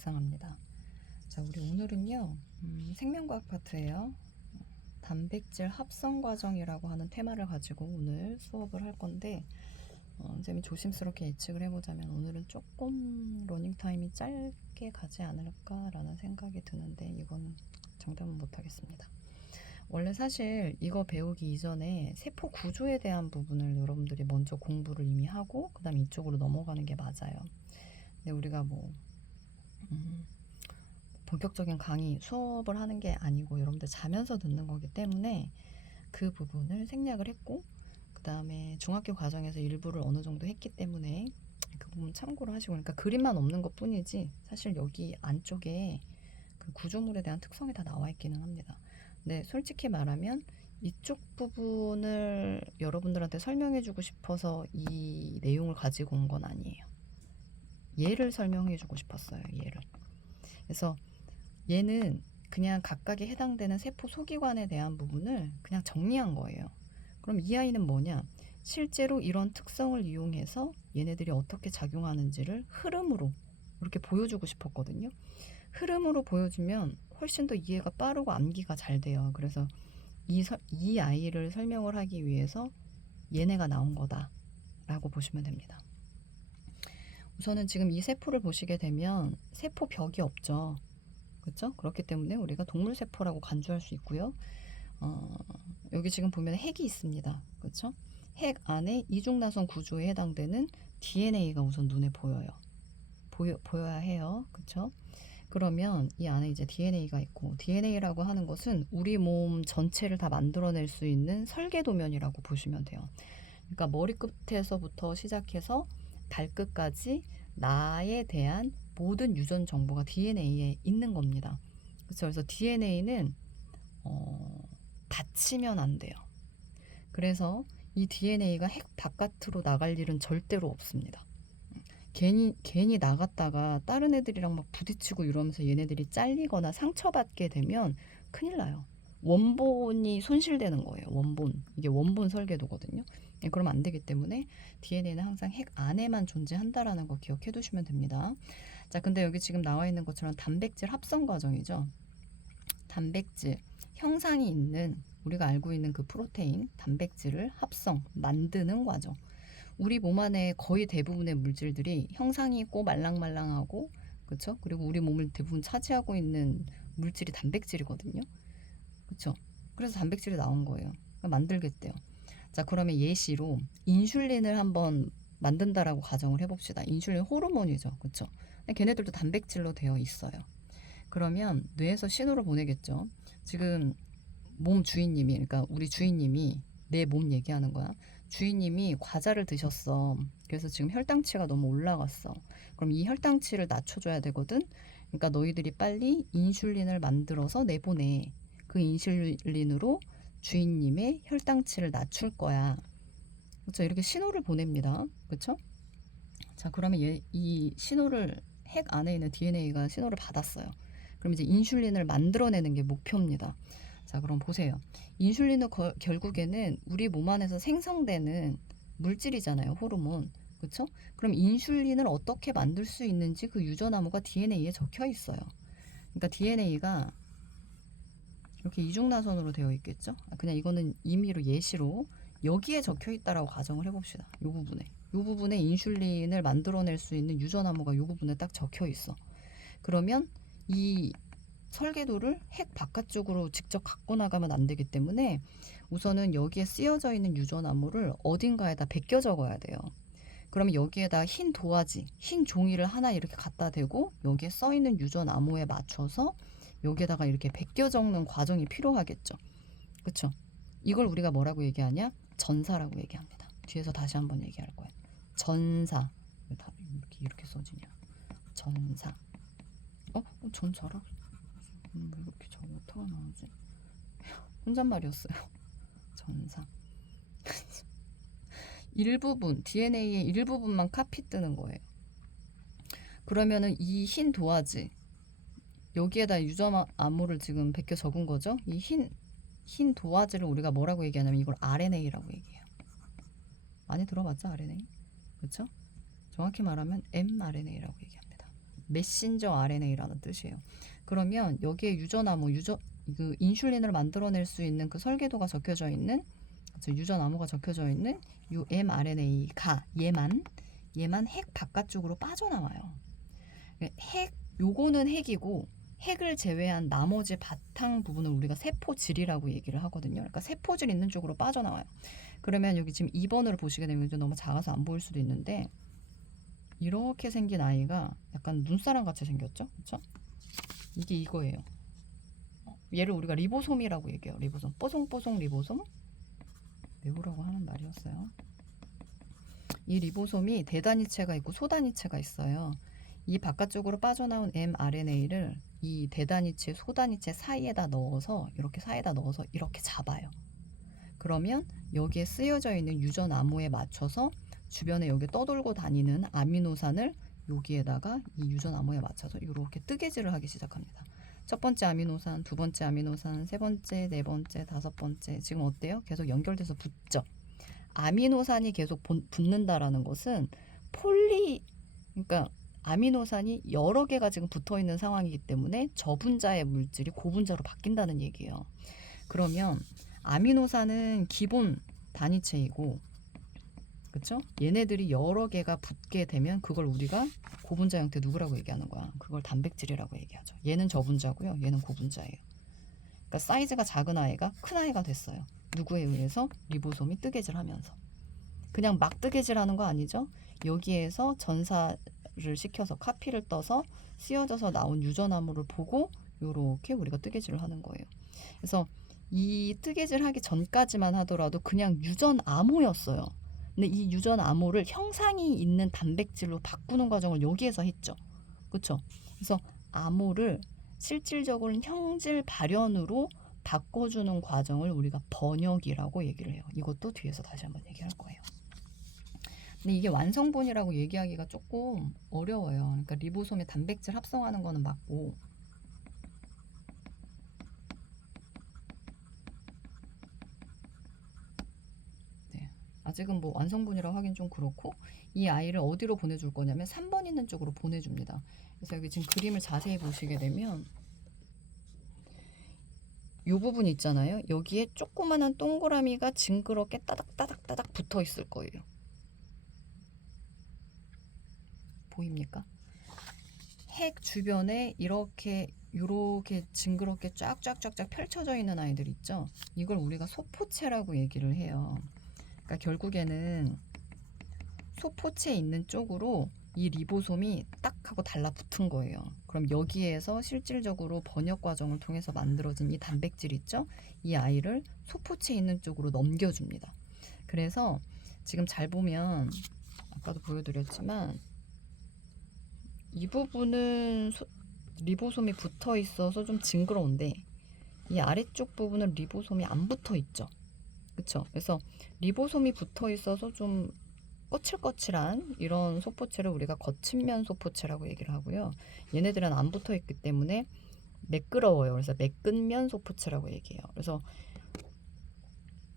박상합니다. 자, 우리 오늘은요, 음, 생명과학 파트예요. 단백질 합성 과정이라고 하는 테마를 가지고 오늘 수업을 할 건데, 어, 쌤이 조심스럽게 예측을 해보자면 오늘은 조금 러닝 타임이 짧게 가지 않을까라는 생각이 드는데 이거는 정답은 못하겠습니다. 원래 사실 이거 배우기 이전에 세포 구조에 대한 부분을 여러분들이 먼저 공부를 이미 하고 그 다음 에 이쪽으로 넘어가는 게 맞아요. 근데 우리가 뭐 음, 본격적인 강의 수업을 하는 게 아니고 여러분들 자면서 듣는 거기 때문에 그 부분을 생략을 했고 그 다음에 중학교 과정에서 일부를 어느 정도 했기 때문에 그 부분 참고를 하시고 그러니까 그림만 없는 것 뿐이지 사실 여기 안쪽에 그 구조물에 대한 특성이 다 나와 있기는 합니다. 근데 솔직히 말하면 이쪽 부분을 여러분들한테 설명해 주고 싶어서 이 내용을 가지고 온 건 아니에요. 얘를 설명해 주고 싶었어요. 얘를. 그래서 얘는 그냥 각각에 해당되는 세포 소기관에 대한 부분을 그냥 정리한 거예요. 그럼 이 아이는 뭐냐? 실제로 이런 특성을 이용해서 얘네들이 어떻게 작용하는지를 흐름으로 이렇게 보여주고 싶었거든요. 흐름으로 보여주면 훨씬 더 이해가 빠르고 암기가 잘 돼요. 그래서 이, 서, 이 아이를 설명을 하기 위해서 얘네가 나온 거다라고 보시면 됩니다. 우선은 지금 이 세포를 보시게 되면 세포 벽이 없죠. 그렇죠? 그렇기 때문에 우리가 동물 세포라고 간주할 수 있고요. 어, 여기 지금 보면 핵이 있습니다. 그렇죠? 핵 안에 이중나선 구조에 해당되는 DNA가 우선 눈에 보여요. 보여, 보여야 해요. 그렇죠? 그러면 이 안에 이제 DNA가 있고 DNA라고 하는 것은 우리 몸 전체를 다 만들어낼 수 있는 설계도면이라고 보시면 돼요. 그러니까 머리끝에서부터 시작해서 발끝까지 나에 대한 모든 유전 정보가 DNA에 있는 겁니다. 그렇죠? 그래서 DNA는 어, 다치면 안 돼요. 그래서 이 DNA가 핵 바깥으로 나갈 일은 절대로 없습니다. 괜히 괜히 나갔다가 다른 애들이랑 막 부딪히고 이러면서 얘네들이 잘리거나 상처받게 되면 큰일 나요. 원본이 손실되는 거예요. 원본 이게 원본 설계도거든요. 예, 그러면 안 되기 때문에 DNA는 항상 핵 안에만 존재한다라는 거 기억해 두시면 됩니다. 자, 근데 여기 지금 나와 있는 것처럼 단백질 합성 과정이죠. 단백질 형상이 있는 우리가 알고 있는 그 프로테인 단백질을 합성 만드는 과정. 우리 몸 안에 거의 대부분의 물질들이 형상이 있고 말랑말랑하고 그렇죠? 그리고 우리 몸을 대부분 차지하고 있는 물질이 단백질이거든요. 그렇죠? 그래서 단백질이 나온 거예요. 그러니까 만들겠대요. 자, 그러면 예시로 인슐린을 한번 만든다라고 가정을 해봅시다. 인슐린 호르몬이죠. 그렇죠? 걔네들도 단백질로 되어 있어요. 그러면 뇌에서 신호를 보내겠죠. 지금 몸 주인님이 그러니까 우리 주인님이 내 몸 얘기하는 거야. 주인님이 과자를 드셨어. 그래서 지금 혈당치가 너무 올라갔어. 그럼 이 혈당치를 낮춰줘야 되거든. 그러니까 너희들이 빨리 인슐린을 만들어서 내보내. 그 인슐린으로 주인님의 혈당치를 낮출 거야. 그렇죠? 이렇게 신호를 보냅니다. 그렇죠? 자, 그러면 얘, 이 신호를 핵 안에 있는 DNA가 신호를 받았어요. 그럼 이제 인슐린을 만들어내는 게 목표입니다. 자, 그럼 보세요. 인슐린은 거, 결국에는 우리 몸 안에서 생성되는 물질이잖아요. 호르몬. 그렇죠? 그럼 인슐린을 어떻게 만들 수 있는지 그 유전나무가 DNA에 적혀 있어요. 그러니까 DNA가 이렇게 이중나선으로 되어 있겠죠? 아, 그냥 이거는 임의로 예시로 여기에 적혀 있다라고 가정을 해봅시다. 이 부분에. 이 부분에 인슐린을 만들어낼 수 있는 유전나무가 이 부분에 딱 적혀 있어. 그러면 이 설계도를 핵 바깥쪽으로 직접 갖고 나가면 안 되기 때문에 우선은 여기에 쓰여져 있는 유전나무를 어딘가에다 베껴 적어야 돼요. 그러면 여기에다 흰 도화지, 흰 종이를 하나 이렇게 갖다 대고 여기에 써 있는 유전나무에 맞춰서 여기에다가 이렇게 베껴 적는 과정이 필요하겠죠. 그렇죠? 이걸 우리가 뭐라고 얘기하냐? 전사라고 얘기합니다. 뒤에서 다시 한번 얘기할 거예요. 전사. 왜 다 이렇게 이렇게 써지냐? 전사. 어? 어 전사라? 음, 왜 이렇게 저 오타가 나오지? 혼잣말이었어요. 전사. 일부분 DNA의 일부분만 카피 뜨는 거예요. 그러면은 이 흰 도화지 여기에다 유전 암호를 지금 베껴 적은 거죠. 이 흰 흰 도화지를 우리가 뭐라고 얘기하냐면 이걸 RNA라고 얘기해요. 많이 들어봤죠 RNA? 그렇죠? 정확히 말하면 mRNA라고 얘기합니다. 메신저 RNA라는 뜻이에요. 그러면 여기에 유전나무, 유전 그 인슐린을 만들어낼 수 있는 그 설계도가 적혀져 있는 그래서 유전나무가 적혀져 있는 요 mRNA가 얘만 얘만 핵 바깥쪽으로 빠져나와요. 핵 요거는 핵이고 핵을 제외한 나머지 바탕 부분을 우리가 세포질이라고 얘기를 하거든요. 그러니까 세포질 있는 쪽으로 빠져나와요. 그러면 여기 지금 2번을 보시게 되면 좀 너무 작아서 안 보일 수도 있는데 이렇게 생긴 아이가 약간 눈사람 같이 생겼죠? 그렇죠? 이게 이거예요. 얘를 우리가 리보솜이라고 얘기해요. 리보솜. 뽀송뽀송 리보솜. 외우라고 하는 말이었어요. 이 리보솜이 대단위체가 있고 소단위체가 있어요. 이 바깥쪽으로 빠져나온 mRNA를 이 대단위체, 소단위체 사이에다 넣어서 이렇게 사이에다 넣어서 이렇게 잡아요. 그러면 여기에 쓰여져 있는 유전 암호에 맞춰서 주변에 여기 떠돌고 다니는 아미노산을 여기에다가 이 유전 암호에 맞춰서 이렇게 뜨개질을 하기 시작합니다. 첫 번째 아미노산, 두 번째 아미노산, 세 번째, 네 번째, 다섯 번째. 지금 어때요? 계속 연결돼서 붙죠. 아미노산이 계속 본- 붙는다라는 것은 폴리 그러니까 아미노산이 여러 개가 지금 붙어 있는 상황이기 때문에 저분자의 물질이 고분자로 바뀐다는 얘기예요. 그러면 아미노산은 기본 단위체이고 그렇죠? 얘네들이 여러 개가 붙게 되면 그걸 우리가 고분자 형태 누구라고 얘기하는 거야? 그걸 단백질이라고 얘기하죠. 얘는 저분자고요. 얘는 고분자예요. 그러니까 사이즈가 작은 아이가 큰 아이가 됐어요. 누구에 의해서 리보솜이 뜨개질하면서 그냥 막 뜨개질하는 거 아니죠? 여기에서 전사 를 시켜서 카피를 떠서 쓰여져서 나온 유전암호를 보고 요렇게 우리가 뜨개질을 하는 거예요. 그래서 이 뜨개질 하기 전까지만 하더라도 그냥 유전 암호였어요. 근데 이 유전 암호를 형상이 있는 단백질로 바꾸는 과정을 여기에서 했죠. 그렇죠? 그래서 암호를 실질적으로는 형질 발현으로 바꿔주는 과정을 우리가 번역이라고 얘기를 해요. 이것도 뒤에서 다시 한번 얘기할 거예요. 근데 이게 완성본이라고 얘기하기가 조금 어려워요. 그러니까 리보솜에 단백질 합성하는 거는 맞고 네, 아직은 뭐 완성본이라고 하긴 좀 그렇고 이 아이를 어디로 보내줄 거냐면 3번 있는 쪽으로 보내줍니다. 그래서 여기 지금 그림을 자세히 보시게 되면 요 부분 있잖아요. 여기에 조그만한 동그라미가 징그럽게 따닥따닥따닥 붙어 있을 거예요. 보입니까? 핵 주변에 이렇게 이렇게 징그럽게 쫙쫙쫙쫙 펼쳐져 있는 아이들 있죠. 이걸 우리가 소포체라고 얘기를 해요. 그러니까 결국에는 소포체 있는 쪽으로 이 리보솜이 딱 하고 달라붙은 거예요. 그럼 여기에서 실질적으로 번역 과정을 통해서 만들어진 이 단백질 있죠? 이 아이를 소포체 있는 쪽으로 넘겨줍니다. 그래서 지금 잘 보면 아까도 보여드렸지만 이 부분은 소- 리보솜이 붙어 있어서 좀 징그러운데 이 아래쪽 부분은 리보솜이 안 붙어 있죠. 그렇죠? 그래서 리보솜이 붙어 있어서 좀 거칠거칠한 이런 소포체를 우리가 거친면 소포체라고 얘기를 하고요. 얘네들은 안 붙어 있기 때문에 매끄러워요. 그래서 매끈면 소포체라고 얘기해요. 그래서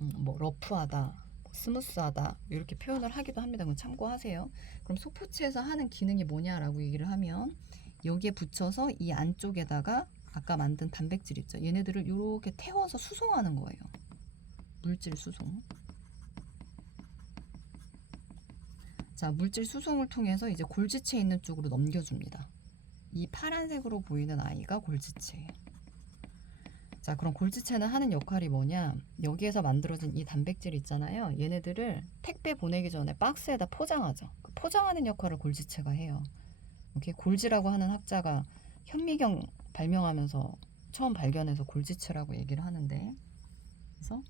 음, 뭐 러프하다, 뭐 스무스하다 이렇게 표현을 하기도 합니다. 그럼 참고하세요. 그럼 소포체에서 하는 기능이 뭐냐라고 얘기를 하면 여기에 붙여서 이 안쪽에다가 아까 만든 단백질 있죠. 얘네들을 이렇게 태워서 수송하는 거예요. 물질 수송. 자, 물질 수송을 통해서 이제 골지체 있는 쪽으로 넘겨줍니다. 이 파란색으로 보이는 아이가 골지체예요. 자, 그럼 골지체는 하는 역할이 뭐냐? 여기에서 만들어진 이 단백질 있잖아요. 얘네들을 택배 보내기 전에 박스에다 포장하죠. 그 포장하는 역할을 골지체가 해요. 이렇게 골지라고 하는 학자가 현미경 발명하면서 처음 발견해서 골지체라고 얘기를 하는데, 그래서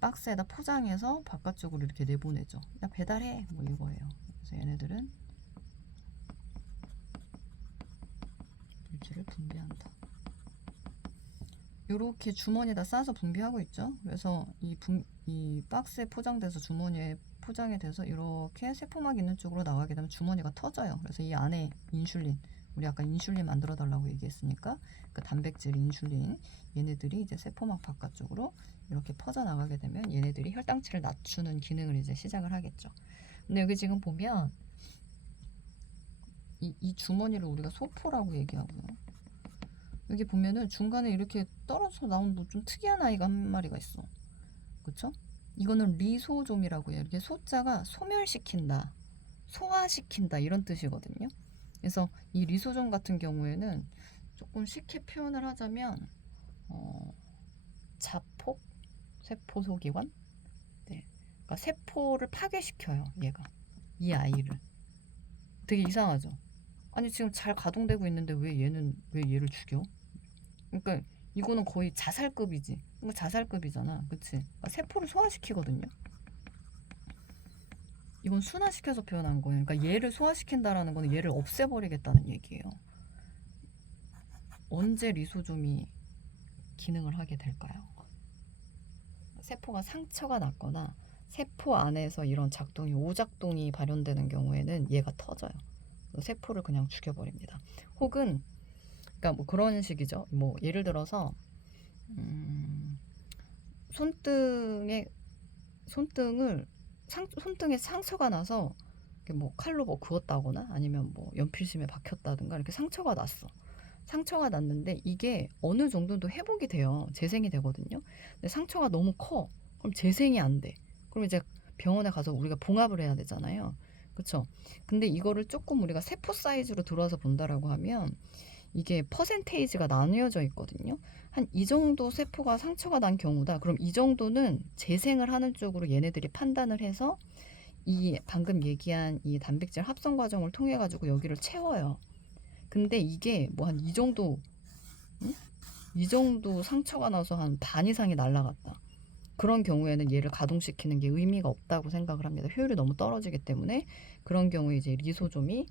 박스에다 포장해서 바깥쪽으로 이렇게 내보내죠. 야 배달해 뭐 이거예요. 그래서 얘네들은 물질을 분비한다. 이렇게 주머니에다 싸서 분비하고 있죠. 그래서 이, 분, 이 박스에 포장돼서 주머니에 포장이 돼서 이렇게 세포막 있는 쪽으로 나가게 되면 주머니가 터져요. 그래서 이 안에 인슐린, 우리 아까 인슐린 만들어 달라고 얘기했으니까 그 단백질 인슐린 얘네들이 이제 세포막 바깥쪽으로 이렇게 퍼져 나가게 되면 얘네들이 혈당치를 낮추는 기능을 이제 시작을 하겠죠. 근데 여기 지금 보면 이, 이 주머니를 우리가 소포라고 얘기하고요. 여기 보면은 중간에 이렇게 떨어져 나온 뭐 좀 특이한 아이가 한 마리가 있어. 그쵸? 이거는 리소좀이라고 해요. 이렇게 소자가 소멸시킨다, 소화시킨다 이런 뜻이거든요. 그래서 이 리소좀 같은 경우에는 조금 쉽게 표현을 하자면 어, 자폭 세포 소기관 네. 그러니까 세포를 파괴시켜요 얘가 이 아이를 되게 이상하죠 아니 지금 잘 가동되고 있는데 왜 얘는 왜 얘를 죽여 그러니까 이거는 거의 자살급이지 이거 자살급이잖아 그치 그러니까 세포를 소화시키거든요 이건 순화시켜서 표현한 거예요 그러니까 얘를 소화시킨다라는 거는 얘를 없애버리겠다는 얘기예요 언제 리소좀이 기능을 하게 될까요? 세포가 상처가 났거나 세포 안에서 이런 작동이 오작동이 발현되는 경우에는 얘가 터져요. 세포를 그냥 죽여버립니다. 혹은 그러니까 뭐 그런 식이죠. 뭐 예를 들어서 음, 손등에 손등을 상, 손등에 상처가 나서 뭐 칼로 뭐 그었다거나 아니면 뭐 연필심에 박혔다든가 이렇게 상처가 났어. 상처가 났는데 이게 어느 정도도 회복이 돼요. 재생이 되거든요. 근데 상처가 너무 커. 그럼 재생이 안 돼. 그럼 이제 병원에 가서 우리가 봉합을 해야 되잖아요. 그쵸? 근데 이거를 조금 우리가 세포 사이즈로 들어와서 본다라고 하면 이게 퍼센테이지가 나뉘어져 있거든요. 한 이 정도 세포가 상처가 난 경우다. 그럼 이 정도는 재생을 하는 쪽으로 얘네들이 판단을 해서 이 방금 얘기한 이 단백질 합성 과정을 통해 가지고 여기를 채워요. 근데 이게 뭐 한 이 정도 응? 이 정도 상처가 나서 한 반 이상이 날라갔다. 그런 경우에는 얘를 가동시키는 게 의미가 없다고 생각을 합니다. 효율이 너무 떨어지기 때문에 그런 경우에 이제 리소좀이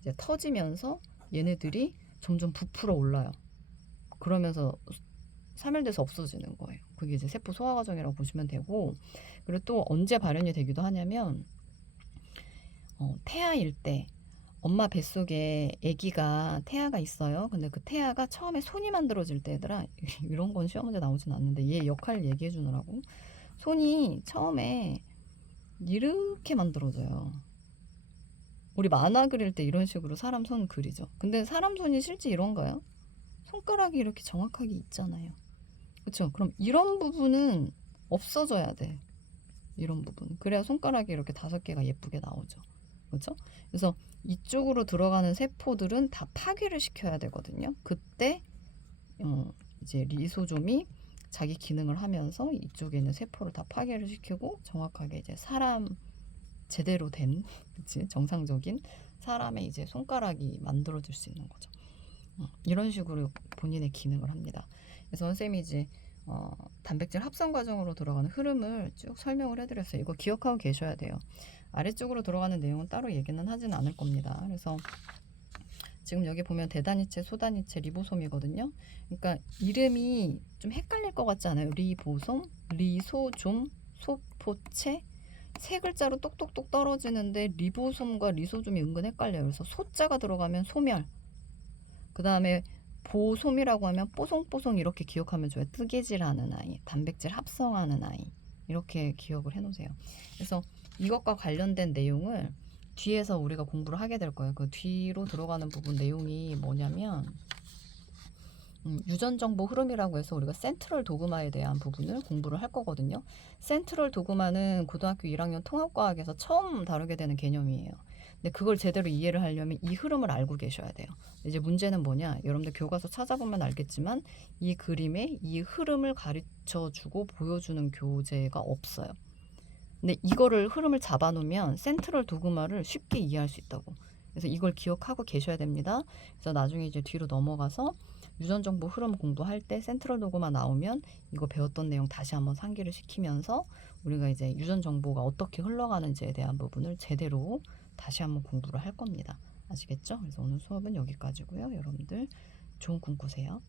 이제 터지면서 얘네들이 점점 부풀어 올라요. 그러면서 사멸돼서 없어지는 거예요. 그게 이제 세포 소화 과정이라고 보시면 되고 그리고 또 언제 발현이 되기도 하냐면 어, 태아일 때 엄마 뱃속에 아기가 태아가 있어요. 근데 그 태아가 처음에 손이 만들어질 때 얘들아 이런 건 시험 문제 나오진 않는데 얘 역할 얘기해 주느라고 손이 처음에 이렇게 만들어져요. 우리 만화 그릴 때 이런 식으로 사람 손 그리죠. 근데 사람 손이 실제 이런가요? 손가락이 이렇게 정확하게 있잖아요. 그렇죠? 그럼 이런 부분은 없어져야 돼. 이런 부분. 그래야 손가락이 이렇게 다섯 개가 예쁘게 나오죠. 그렇죠? 그래서 이쪽으로 들어가는 세포들은 다 파괴를 시켜야 되거든요. 그때 어, 이제 리소좀이 자기 기능을 하면서 이쪽에 있는 세포를 다 파괴를 시키고 정확하게 이제 사람 제대로 된 그치? 정상적인 사람의 이제 손가락이 만들어질 수 있는 거죠. 어, 이런 식으로 본인의 기능을 합니다. 그래서 선생님이 이제 어, 단백질 합성 과정으로 들어가는 흐름을 쭉 설명을 해드렸어요. 이거 기억하고 계셔야 돼요. 아래쪽으로 들어가는 내용은 따로 얘기는 하진 않을 겁니다. 그래서 지금 여기 보면 대단위체, 소단위체, 리보솜이거든요. 그러니까 이름이 좀 헷갈릴 것 같지 않아요? 리보솜, 리소좀, 소포체 세 글자로 똑똑똑 떨어지는데 리보솜과 리소좀이 은근 헷갈려요. 그래서 소자가 들어가면 소멸. 그 다음에 보솜이라고 하면 뽀송뽀송 이렇게 기억하면 좋아요. 뜨개질하는 아이, 단백질 합성하는 아이 이렇게 기억을 해놓으세요. 그래서 이것과 관련된 내용을 뒤에서 우리가 공부를 하게 될 거예요. 그 뒤로 들어가는 부분 내용이 뭐냐면 음, 유전 정보 흐름이라고 해서 우리가 센트럴 도그마에 대한 부분을 공부를 할 거거든요. 센트럴 도그마는 고등학교 1학년 통합과학에서 처음 다루게 되는 개념이에요. 근데 그걸 제대로 이해를 하려면 이 흐름을 알고 계셔야 돼요. 이제 문제는 뭐냐? 여러분들 교과서 찾아보면 알겠지만 이 그림에 이 흐름을 가르쳐 주고 보여주는 교재가 없어요. 근데 이거를 흐름을 잡아 놓으면 센트럴 도그마를 쉽게 이해할 수 있다고. 그래서 이걸 기억하고 계셔야 됩니다. 그래서 나중에 이제 뒤로 넘어가서 유전 정보 흐름 공부할 때 센트럴 도그마 나오면 이거 배웠던 내용 다시 한번 상기를 시키면서 우리가 이제 유전 정보가 어떻게 흘러가는지에 대한 부분을 제대로 다시 한번 공부를 할 겁니다. 아시겠죠? 그래서 오늘 수업은 여기까지고요. 여러분들 좋은 꿈 꾸세요.